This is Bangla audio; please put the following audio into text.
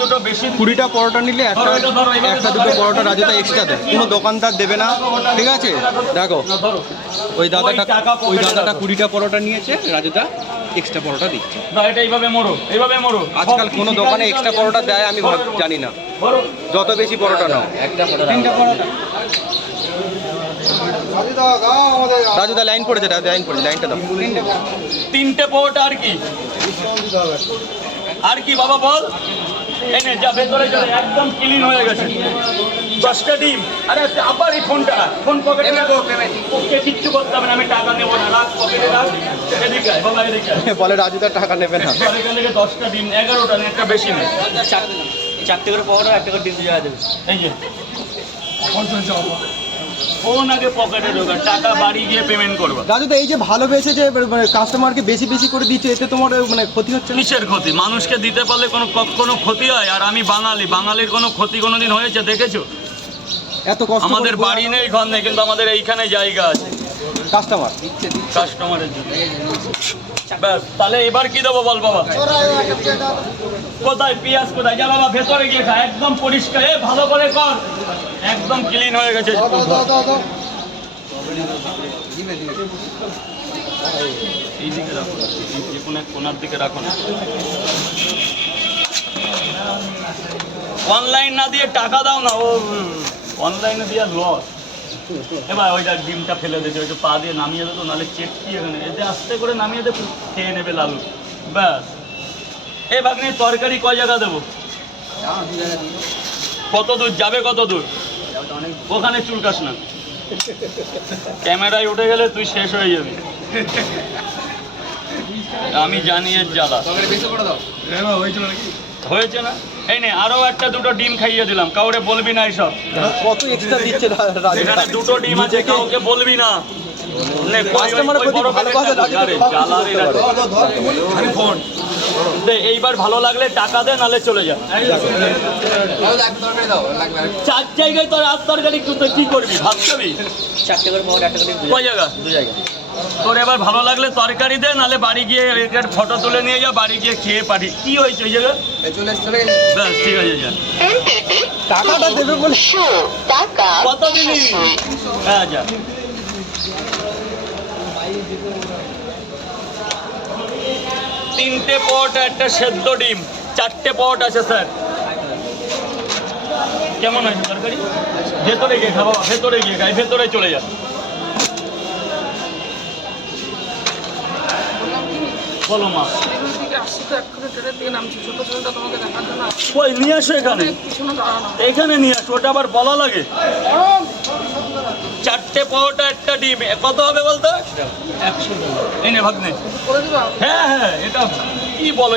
দুটো বেশি 20টা পরোটা নিলে একটা দুটো পরোটা রাজুদা এক্সট্রা দেয়, কোনো দোকানদার দেবে না, ঠিক আছে? দেখো ওই দাদাটা 20টা পরোটা নিয়েছে, রাজুদা এক্সট্রা পরোটা দিচ্ছে। এটা এইভাবে মোড়ো, এইভাবে মোড়ো। আজকাল কোনো দোকানে এক্সট্রা পরোটা দেয় আমি জানি না, যত বেশি পরোটা নাও। 3টা পরোটা রাজুদা লাইন পড়েছে, লাইনটা দাও। 3টে পরোটা আর কি বাবা বল। এনে যা ভেতরে চলে, একদম ক্লিন হয়ে গেছে। 10টা ডিম। আরে আবার এই ফোন পকেটে রাখো, ওকে কিচ্ছু করতে হবে না, আমি টাকা নেবো না, রাখ পকেটে রাখ। এদিকে আয় বাবা, এদিকে আয়। বলে রাজুদা টাকা নেবে না। এখান থেকে 10টা ডিম, 11টা নেই, একটা বেশি নেই। 4টে করে পকেটে, একটা করে ডিম দিয়ে দেবে। এই যে ফোন আগে পকেটে ঢোকা, টাকা বাড়ি গিয়ে পেমেন্ট করবো। রাজুদা এই যে ভালোবেসে যে কাস্টমারকে বেশি করে দিচ্ছে, এতে তোমার ক্ষতি হচ্ছে না? কিসের ক্ষতি? মানুষকে দিতে পারলে কোনো ক্ষতি হয়? আর আমি বাঙালির কোনো ক্ষতি কোনোদিন হয়েছে দেখেছো? এত কষ্ট আমাদের বাড়ি নেই, ঘর নেই, কিন্তু আমাদের এইখানে জায়গা আছে কাস্টমারের জন্য। ব্যাস, তাহলে এবার কি দেবো বল বাবা? কোথায় পেঁয়াজ, কোথায়? যা বাবা ভেতরে গিয়ে খা, একদম পরিষ্কার, ভালো করে কর, একদম ক্লিন হয়ে গেছে। এই দিকে রাখো, যে কোনো এক কোনার দিকে রাখো না। অনলাইন না দিয়ে টাকা দাও না, ও অনলাইনে দিয়ে লস। এবার ওইটা ডিমটা ফেলে দিয়েছে, ওইটা পা দিয়ে নামিয়ে দেবো, নাহলে চেটকি এখানে এতে আস্তে করে নামিয়ে দেবো, খেয়ে নেবে লালু। ব্যাস। এ ভাগ্নে তরকারি কয় জায়গা দেবো? কত দূর যাবে? কত দূর? ওখানে চুলকাস না, ক্যামেরায় উঠে গেলে তুই শেষ হয়ে যাবি। আমি জানি এর জ্বালা। হয়েছে না? এই নে আরো একটা দুটো ডিম খাইয়ে দিলাম, কাউরে বলবি না এইসব। কত এক্সট্রা দিচ্ছে এখানে দুটো ডিম আছে, কাউকে বলবি না। এইবার ভালো লাগলে টাকা দে, নালে চলে যা। 4 জায়গায় তোর আর তরকারি কি করবি? ভাত খাবি? 4টে করে পাওয়া, একটা করে কয় জায়গা? 2 জায়গা। তোর এবার ভালো লাগলে তরকারি দে, নালে বাড়ি গিয়ে ফটো তুলে নিয়ে যা, বাড়ি গিয়ে খেয়ে পাঠি। কি হয়েছে ওই জায়গা? ব্যাস, ঠিক আছে, যা। টাকাটা দেবে বলে কত দিলি? হ্যাঁ, যা। 3টে পট, একটা সেদ্ধ ডিম, 4টে পট আছে স্যার। কেমন হয়েছে তরকারি? ভেতরে গিয়ে খাবো, ভেতরে গিয়ে খাই, ভেতরে চলে যা। বলো মা। ওই নিয়ে আসো এখানে নিয়ে আসো, ওটা আবার বলা লাগে। 4টে পরোটা, একটা ডিম, কত হবে বলতো? 100 টাকা। এই নে ভাগ্নে। হ্যাঁ, এটা কি বলো?